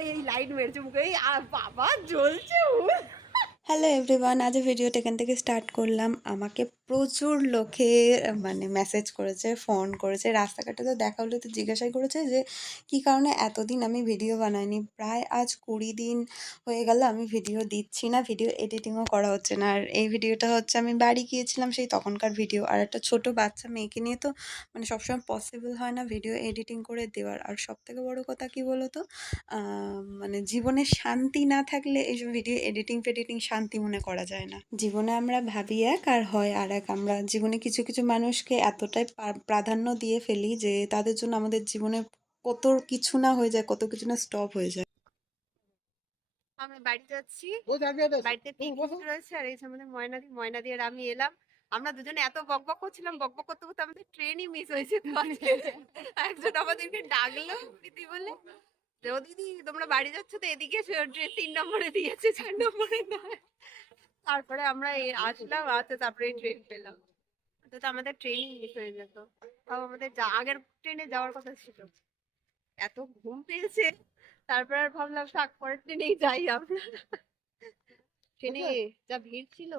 এই লাইট মেরেছে মুখে, এই বাবা জ্বলছে। হ্যালো এভরিওয়ান, আজ ভিডিওটা এখান থেকে স্টার্ট করলাম। আমাকে প্রচুর লোকে মানে মেসেজ করেছে, ফোন করেছে, রাস্তাঘাটে তো দেখা হলে তো জিজ্ঞাসাই করেছে যে কী কারণে এতদিন আমি ভিডিও বানাইনি। প্রায় আজ 20 দিন হয়ে গেল আমি ভিডিও দিচ্ছি না, ভিডিও এডিটিংও করা হচ্ছে না। আর এই ভিডিওটা হচ্ছে আমি বাড়ি গিয়েছিলাম সেই তখনকার ভিডিও। আর একটা ছোট বাচ্চা মেয়েকে নিয়ে তো মানে সবসময় পসিবল হয় না ভিডিও এডিটিং করে দেওয়ার। আর সবথেকে বড় কথা কী বলো তো, মানে জীবনে শান্তি না থাকলে এইসব ভিডিও এডিটিং ফেডিটিং শান্তি মনে করা যায় না। জীবনে আমরা ভাবি এক আর হয় আর এক। আমরা জীবনে কিছু কিছু মানুষকে এতটাই প্রাধান্য দিয়ে ফেলি যে তাদের জন্য আমাদের জীবনে কত কিছু না হয়ে যায়, কত কিছু না স্টপ হয়ে যায়। আমি বাড়ি যাচ্ছি, বাড়িতে পিকনিক রয়েছে। আর এই সামনে ময়নাদি আর আমি এলাম। আমরা দুজনে এত বকবক করছিলাম, বকবক করতে করতে আমাদের ট্রেনই মিস হয়েছে। একজন আমাদেরকে ডাকলো দিদি বলে, ও দিদি তোমরা বাড়ি যাচ্ছ তো এদিকে, ট্রেন 3 নম্বরে দিয়েছে, 4 নম্বরে নয়। তারপরে আমরা আসলাম, তারপরে ট্রেন পেলাম। তো আমাদের ট্রেনই মিস হয়ে যেত। তাও আমাদের আগের ট্রেনে যাওয়ার কথা ছিল। এত ঘুম পেয়েছে, তারপর আর ভাবলাম থাক পরের ট্রেনেই যাই আমরা। ট্রেনে যা ভিড় ছিল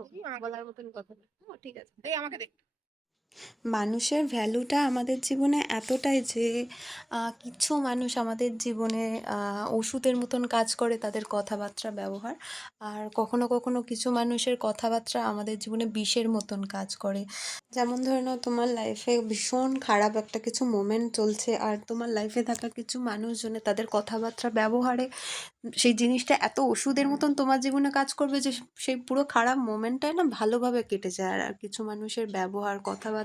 বলার মতন কথা না। ঠিক আছে, এই আমাকে দেখ। মানুষের ভ্যালুটা আমাদের জীবনে এতটাই যে কিছু মানুষ আমাদের জীবনে ওষুধের মতন কাজ করে তাদের কথাবার্তা ব্যবহার। আর কখনো কখনো কিছু মানুষের কথাবার্তা আমাদের জীবনে বিষের মতন কাজ করে। যেমন ধরে নাও তোমার লাইফে ভীষণ খারাপ একটা কিছু মোমেন্ট চলছে, আর তোমার লাইফে থাকা কিছু মানুষজনের তাদের কথাবার্তা ব্যবহারে সেই জিনিসটা এত ওষুধের মতন তোমার জীবনে কাজ করবে যে সেই পুরো খারাপ মোমেন্টটাই না ভালোভাবে কেটে যায়। আর কিছু মানুষের ব্যবহার কথাবার্তা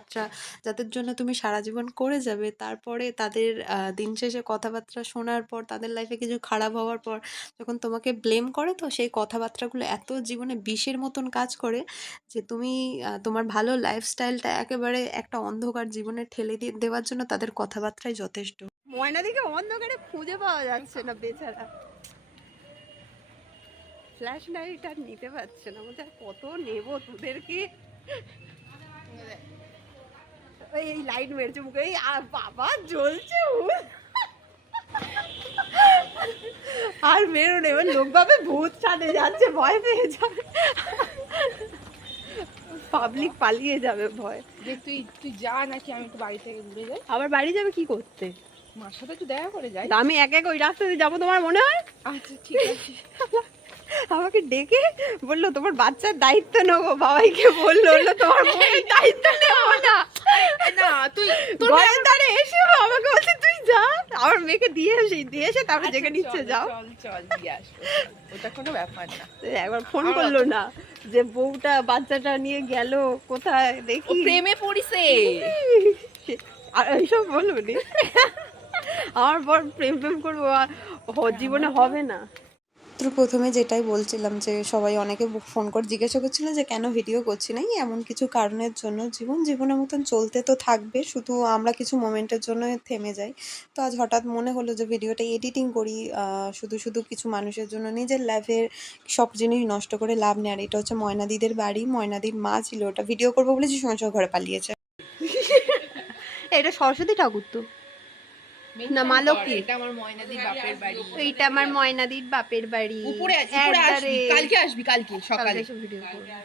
যাদের জন্য তুমি সারা জীবন করে যাবে, তারপরে তাদের দিন শেষে কথাবার্তা শোনার পর, তাদের লাইফে কিছু খারাপ হওয়ার পর যখন তোমাকে ব্লেম করে, তো সেই কথাবার্তাগুলো এত জীবনে বিষের মতন কাজ করে যে তুমি তোমার ভালো লাইফস্টাইলটা একেবারে একটা অন্ধকার জীবনে ঠেলে দেওয়ার জন্য তাদের কথাবার্তাই যথেষ্ট। ময়নাদিকে অন্ধকারে খুঁজে পাওয়া যাচ্ছে না বেচারা। ফ্ল্যাশ লাইট আর নিতে পারছে না, বলছে কত নেব তোদেরকে। এই লাইট মেরেছে মুখে, এই বাবা জ্বলছে। আর মেরো এবার লোক ভাবে ভূত সাথে যাচ্ছে, ভয় পেয়ে যাবে, পাবলিক পালিয়ে যাবে ভয়। যে তুই তুই যা, নাকি আমি একটু বাড়ি থেকে ঘুরে যাই। আবার বাড়ি যাবে কি করতে? মার সাথে একটু দেখা করে যাই। আমি এক এক ওই রাস্তা দিয়ে যাবো তোমার মনে হয়? আচ্ছা ঠিক আছে। আমাকে ডেকে বললো তোমার বাচ্চার দায়িত্ব নেবো, বাবাইকে বললো তোমার মেয়ের দায়িত্ব নেবো না। না তুই ঘরের ধারে এসে আমাকে বলছে তুই যা, আমার মেয়েকে দিয়ে এসে তারপরে যেখানে ইচ্ছে যাও। চল চল দিয়ে আসবো, ওটা কোনো ব্যাপার না। একবার ফোন করলো না যে বউটা বাচ্চাটা নিয়ে গেল কোথায় দেখি, প্রেমে পড়িছে আর এইসব বলবো নি। আমার বর প্রেম করবো জীবনে হবে না। তো প্রথমে যেটাই বলছিলাম যে সবাই অনেকে ফোন করে জিজ্ঞাসা করছিল যে কেন ভিডিও করছি না, এমন কিছু কারণের জন্য। জীবনের মতন চলতে তো থাকবে, শুধু আমরা কিছু মোমেন্টের জন্য থেমে যাই। তো আজ হঠাৎ মনে হলো যে ভিডিওটা এডিটিং করি, শুধু শুধু কিছু মানুষের জন্য নিজের লাইফের সব জিনিস নষ্ট করে লাভ নেই। আর এটা হচ্ছে ময়নাদিদের বাড়ি, ময়নাদির মা ছিল, ওটা ভিডিও করবো বলে যে সময় ঘরে পালিয়েছে। এটা সরস্বতী ঠাকুর তো না, মা লক্ষ্মী। এটা আমার ময়নাদির বাপের বাড়ি। এইটা আমার ময়নাদির বাপের বাড়ি। উপরে আসবি, কালকে আসবি, কালকে সকালে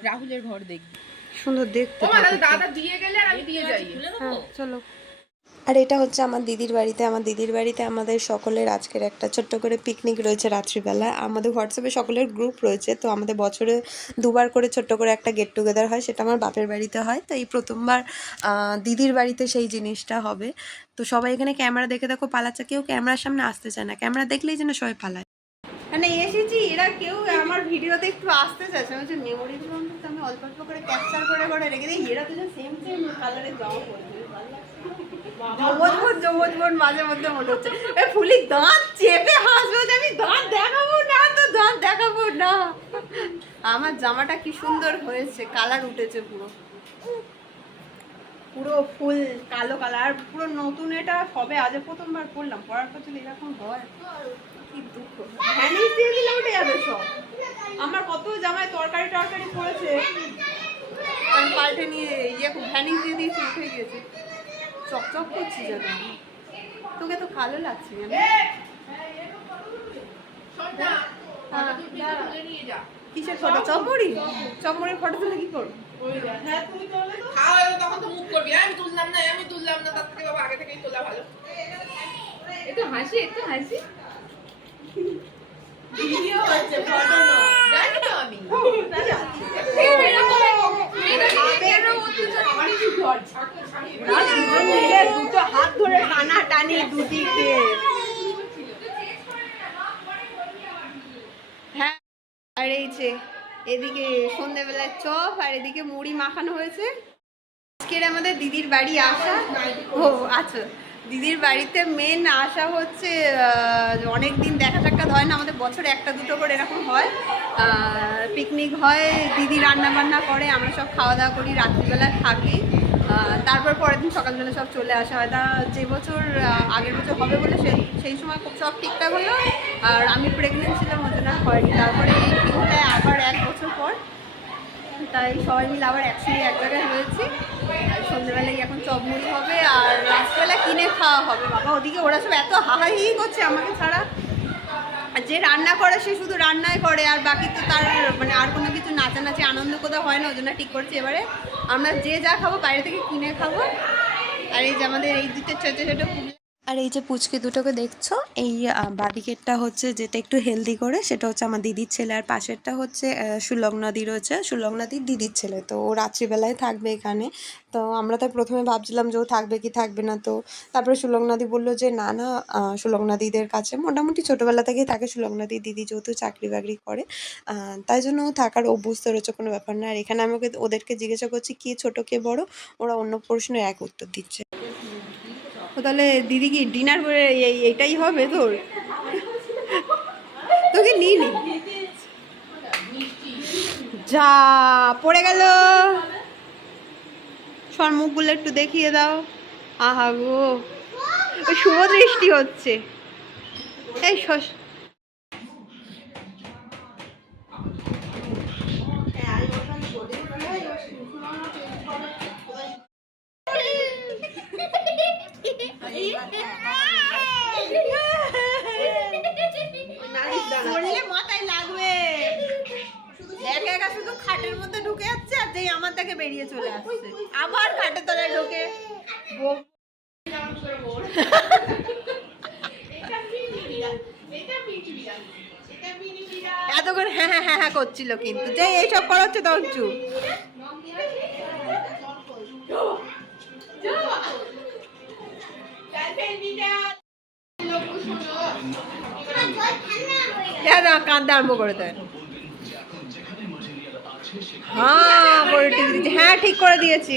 রাহুলের ঘর দেখবি, সুন্দর দেখতে। দাদা দিয়ে গেলে আর আমি দিয়ে যাই। হ্যাঁ চলো। আর এটা হচ্ছে আমার দিদির বাড়িতে। আমার দিদির বাড়িতে আমাদের সকলের আজকের একটা ছোট্ট করে পিকনিক রয়েছে রাত্রিবেলা। আমাদের হোয়াটসঅ্যাপে সকলের গ্রুপ রয়েছে, তো আমাদের বছরে 2বার করে ছোট্ট করে একটা গেট টুগেদার হয়, সেটা আমার বাপের বাড়িতে হয়। তো এই প্রথমবার দিদির বাড়িতে সেই জিনিসটা হবে। তো সবাই এখানে ক্যামেরা দেখে দেখো পালাচ্ছে, কেউ ক্যামেরার সামনে আসতে চায় না, ক্যামেরা দেখলেই যেন সবাই পালায়। মানে এসেছি, এরা কেউ আমার ভিডিওতে একটু আসতে চাইছে। আমি হচ্ছে মেমোরি তো আমি অল্প অল্প করে ক্যাপচার করে করে রেখে দিই। এরা তো সেম সেম কালারের জামা পরেছে, ভালো লাগছে। জমজবোন মাঝে মধ্যে মনে হচ্ছে ফুলি দাঁত চেপে হাসবো যে আমি দাঁত দেখাবো না, তো দাঁত দেখাবো না। আমার জামাটা কি সুন্দর হয়েছে, কালার উঠেছে পুরো পুরো ফুল কালো কালার, পুরো নতুন। এটা সবে আজ প্রথমবার পরলাম, পরার পর যদি এরকম হয় কি দুঃখ। ভ্যানিস দিয়ে দিলে উঠে যাবে সব। আমার কত জামায় তরকারি টরকারি পড়েছে, আমি পাল্টে নিয়ে ভ্যানিস দিয়ে দিয়েছি, উঠে গেছে। চকচক করছি যেন। তোকে তো ভালো লাগছে জানো। কিসের ফটো? চমড়ি? চমড়ির ফটো তুলে কি করবো? তখন তো মুখ করবি, আমি তুললাম না, আমি তুললাম না, তার থেকে বাবা আগে থেকেই তোলা ভালো। একটু হাসি, একটু হাসি। ভিডিও আছে, ফটো নয়। জানি না আমি। দুটো হাত ধরে টানা টানি দুদিকে। হ্যাঁ, আর এই যে এদিকে সন্ধ্যেবেলায় চপ আর এদিকে মুড়ি মাখানো হয়েছে। আজকের আমাদের দিদির বাড়ি আসা। ও আচ্ছা, দিদির বাড়িতে মেন আসা হচ্ছে অনেক দিন দেখা সাক্ষাৎ হয় না, আমাদের বছরে একটা দুটো করে এরকম হয়, পিকনিক হয়, দিদি রান্না বান্না করে, আমরা সব খাওয়া দাওয়া করি, রাত্রিবেলা থাকি, তারপর পরের দিন সকালবেলা সব চলে আসা হয়। তা যে বছর আগের বছর হবে বলে সেই সময় সব ঠিকঠাক হলো, আর আমি প্রেগনেন্ট ছিলাম, ওই জন্য হয়নি। তারপরে এই দিনটায় আবার 1 বছর পর, তাই সবাই মিলে আবার একসঙ্গে এক জায়গায় হয়েছি। আর সন্ধ্যেবেলায় এখন চপ মুড়ি হবে আর রাত্রিবেলা কিনে খাওয়া হবে। বাবা ওদিকে ওরা সব এত হাহাহি করছে আমাকে ছাড়া। আর যে রান্না করে সে শুধু রান্নাই করে, আর বাকি তো তার মানে আর কোনো কিছু নাচানাচি আনন্দ কোথাও হয় না। ওই জন্য ঠিক করছি এবারে আমরা যে যা খাবো বাইরে থেকে কিনে খাবো। আর এই যে আমাদের এই দুটো ছোটো ছোটো আর এই যে পুচকে দুটোকে দেখছো, এই বাদিকেরটা হচ্ছে যেটা একটু হেলদি করে, সেটা হচ্ছে আমার দিদির ছেলে, আর পাশেরটা হচ্ছে সুলগ্নাদি রয়েছে, সুলগ্নাদির দিদির ছেলে। তো ও রাত্রিবেলায় থাকবে এখানে। তো আমরা তো প্রথমে ভাবছিলাম যে ও থাকবে কি থাকবে না, তো তারপরে সুলগ্নাদি বললো যে না না, সুলগ্নাদিদের কাছে মোটামুটি ছোটোবেলা থেকেই থাকে, সুলগ্নাদির দিদি যেহেতু চাকরি বাকরি করে, তাই জন্য ও থাকার অভ্যস্ত রয়েছে, কোনো ব্যাপার না। আর এখানে আমাকে ওদেরকে জিজ্ঞাসা করছি কি ছোটো কে বড়, ওরা অন্য প্রশ্ন এক উত্তর দিচ্ছে। তাহলে দিদি কি ডিনার করে এইটাই হবে তোর? তোকে নিই নি, যা পড়ে গেল। সর মুখগুলো একটু দেখিয়ে দাও। আহা গো, শুভ দৃষ্টি হচ্ছে। এই শশ মাথায় লাগবে। একা একা শুধু খাটের মধ্যে ঢুকে যাচ্ছে, আর যেই আমার থেকে বেরিয়ে চলে আসছে, আবার খাটের তলায় ঢোকে। এতক্ষণ হ্যাঁ হ্যাঁ হ্যাঁ হ্যাঁ করছিল, কিন্তু যে এইসব করা হচ্ছে তখন চুপ। কাঁদতে আরম্ভ করে দেয়। হ্যাঁ করে টিভি দিচ্ছি, হ্যাঁ ঠিক করে দিয়েছি।